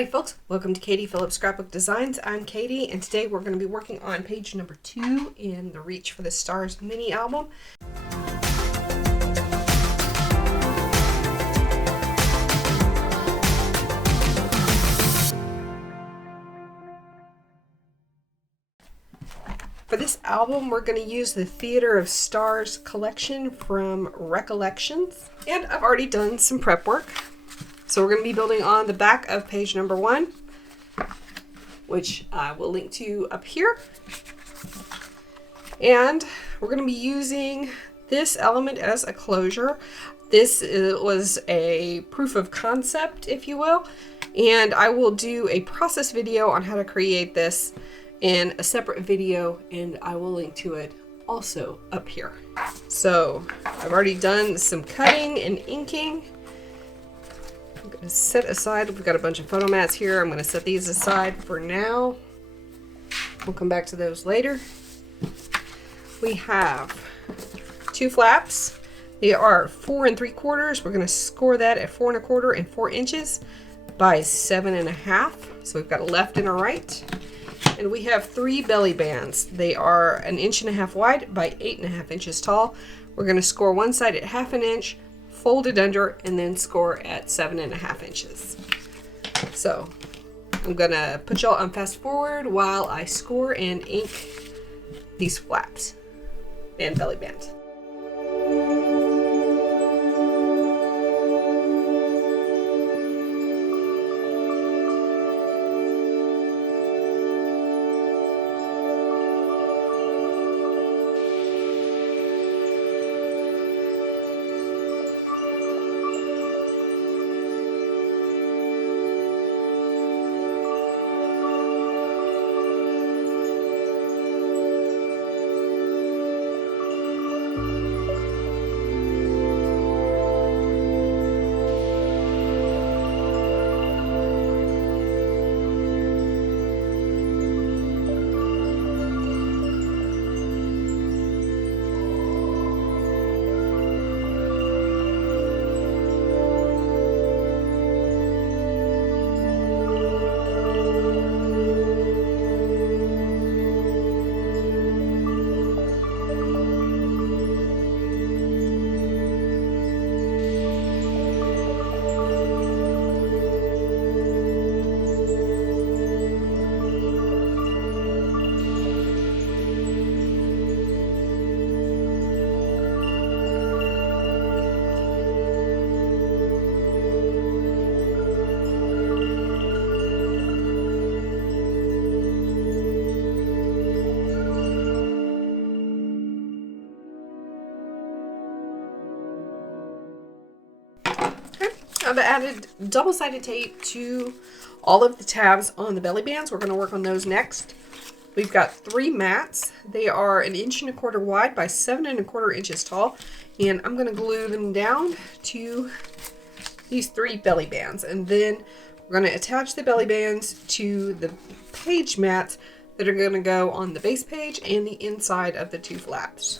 Howdy folks, welcome to Katie Phillips Scrapbook Designs. I'm Katie and today we're going to be working on page number 2 in the Reach for the Stars mini album. For this album we're going to use the Theater of Stars collection from Recollections, and I've already done some prep work. So we're going to be building on the back of page number 1, which I will link to up here. And we're going to be using this element as a closure. This was a proof of concept, if you will, and I will do a process video on how to create this in a separate video, and I will link to it also up here. So I've already done some cutting and inking. I'm going to set aside, we've got a bunch of photo mats here. I'm going to set these aside for now. We'll come back to those later. We have 2 flaps. They are 4 3/4. We're going to score that at 4 1/4 and 4 inches by 7 1/2. So we've got a left and a right. And we have 3 belly bands. They are 1 1/2 inches wide by 8 1/2 inches tall. We're going to score one side at 1/2 inch, fold it under, and then score at 7 1/2 inches. So I'm gonna put y'all on fast forward while I score and ink these flaps and belly band. I've added double-sided tape to all of the tabs on the belly bands. We're going to work on those next. We've got 3 mats. They are 1 1/4 inches wide by 7 1/4 inches tall, and I'm going to glue them down to these 3 belly bands, and then we're going to attach the belly bands to the page mats that are going to go on the base page and the inside of the 2 flaps.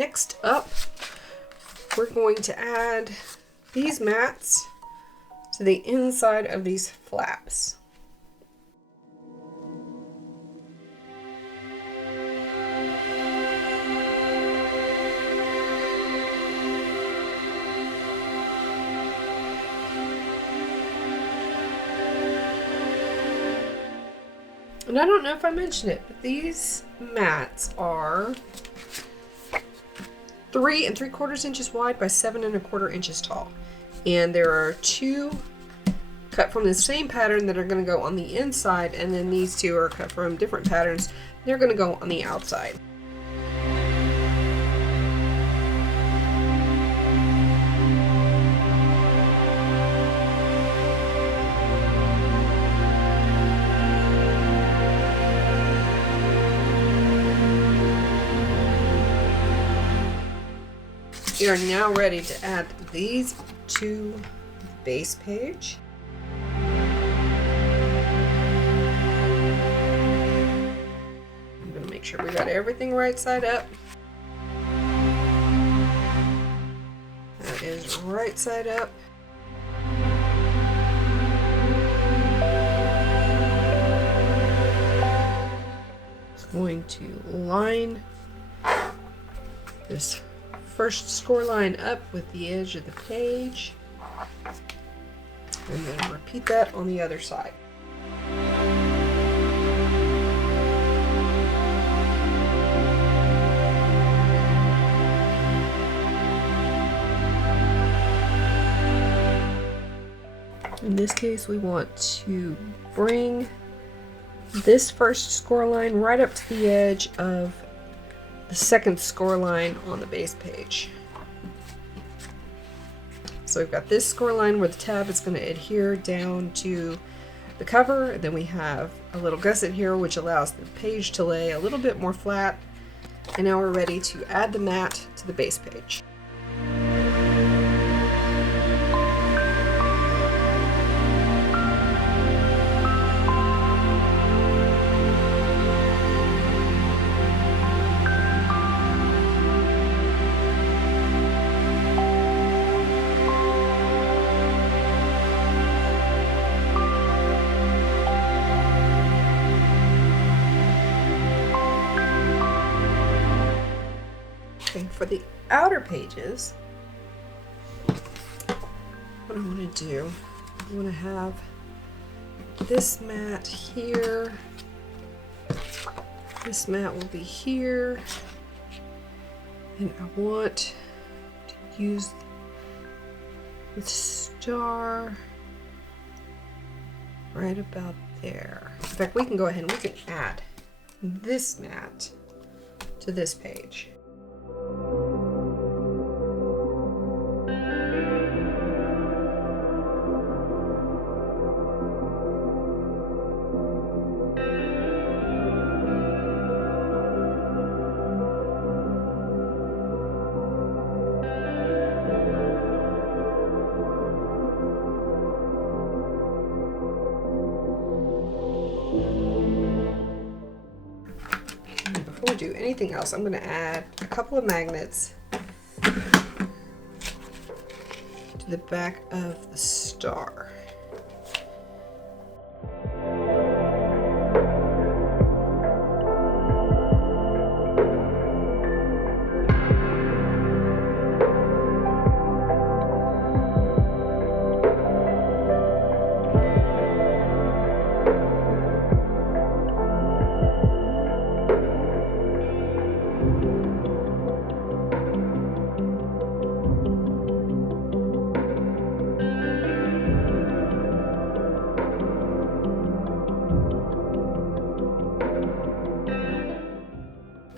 next up, we're going to add these mats to the inside of these flaps. And I don't know if I mentioned it, but these mats are 3 3/4 inches wide by 7 1/4 inches tall. And there are 2 cut from the same pattern that are going to go on the inside, and then these 2 are cut from different patterns. They're going to go on the outside. We are now ready to add these to the base page. I'm going to make sure we got everything right side up. That is right side up. I'm going to line this first score line up with the edge of the page, and then repeat that on the other side. In this case, we want to bring this first score line right up to the edge of the second score line on the base page. So we've got this score line where the tab is going to adhere down to the cover. Then we have a little gusset here which allows the page to lay a little bit more flat. And now we're ready to add the mat to the base page. For the outer pages, what I want to do, I want to have this mat here, this mat will be here, and I want to use the star right about there. In fact, we can go ahead and we can add this mat to this page. Before we do anything else, I'm going to add a couple of magnets to the back of the star.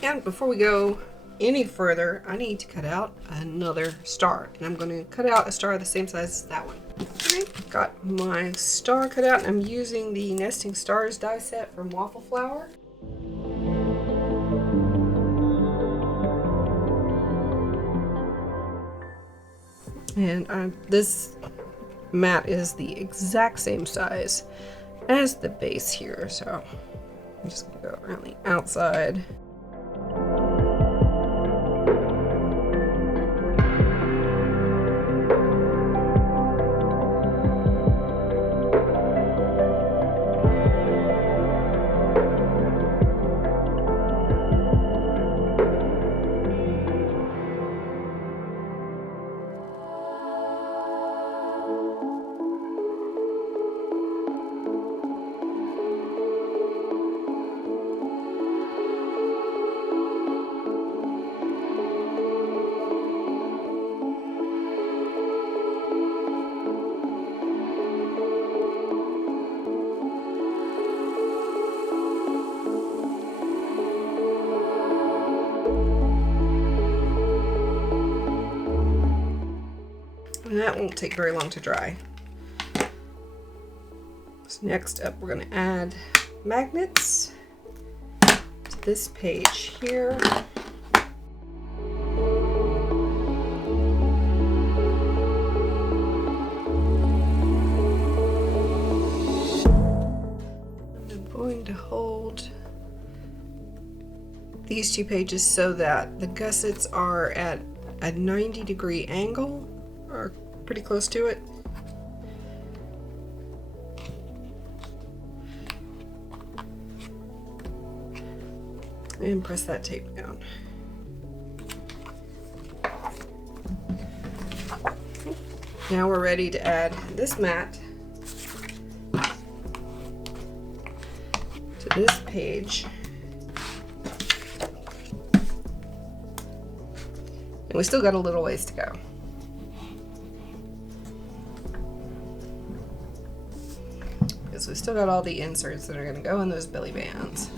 And before we go any further, I need to cut out another star. And I'm going to cut out a star the same size as that one. I've got my star cut out, and I'm using the Nesting Stars die set from Waffle Flower. And this mat is the exact same size as the base here, so I'm just going to go around the outside. that won't take very long to dry. So next up, we're going to add magnets to this page here. I'm going to hold these two pages so that the gussets are at a 90-degree angle, or pretty close to it. And press that tape down. Now we're ready to add this mat to this page. And we still got a little ways to go. Because we still got all the inserts that are going to go in those belly bands.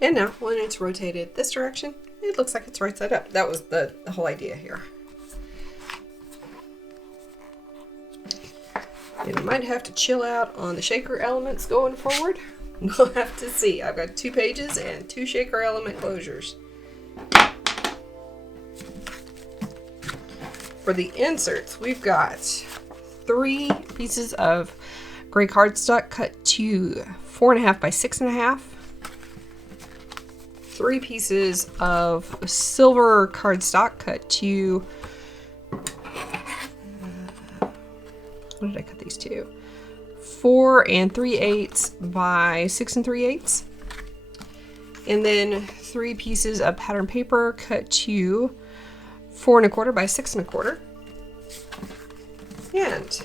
And now, when it's rotated this direction, it looks like it's right side up. That was the whole idea here. And I might have to chill out on the shaker elements going forward. We'll have to see. I've got 2 pages and 2 shaker element closures. For the inserts, we've got 3 pieces of gray cardstock cut to 4.5 by 6.5. 3 pieces of silver cardstock cut to, what did I cut these to? 4 3/8 by 6 3/8. And then 3 pieces of pattern paper cut to 4 1/4 by 6 1/4. And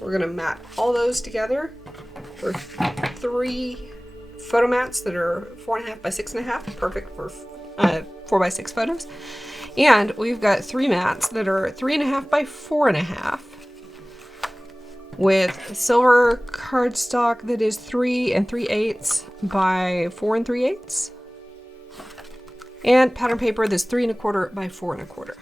we're gonna mat all those together for 3 photo mats that are 4.5 by 6.5, perfect for 4 by 6 photos. And we've got 3 mats that are 3.5 by 4.5 with silver cardstock that is 3 3/8 by 4 3/8, and pattern paper that's 3 1/4 by 4 1/4.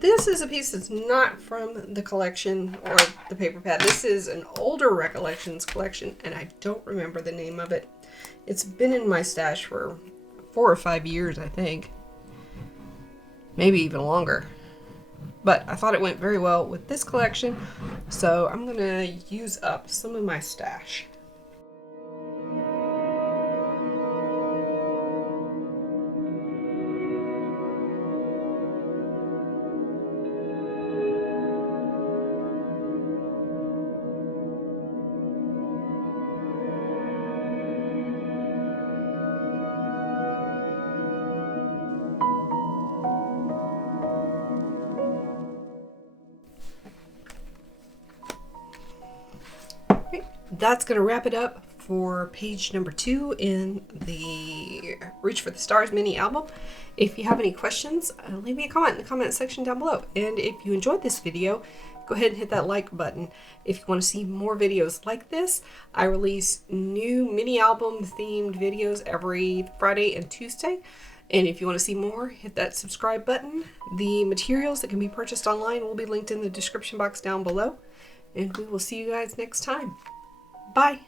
This is a piece that's not from the collection or the paper pad. This is an older Recollections collection, and I don't remember the name of it. It's been in my stash for 4 or 5 years, I think. Maybe even longer. But I thought it went very well with this collection, so I'm going to use up some of my stash. That's going to wrap it up for page number 2 in the Reach for the Stars mini album. If you have any questions, leave me a comment in the comment section down below. And if you enjoyed this video, go ahead and hit that like button. If you want to see more videos like this, I release new mini album themed videos every Friday and Tuesday. And if you want to see more, hit that subscribe button. The materials that can be purchased online will be linked in the description box down below. And we will see you guys next time. Bye.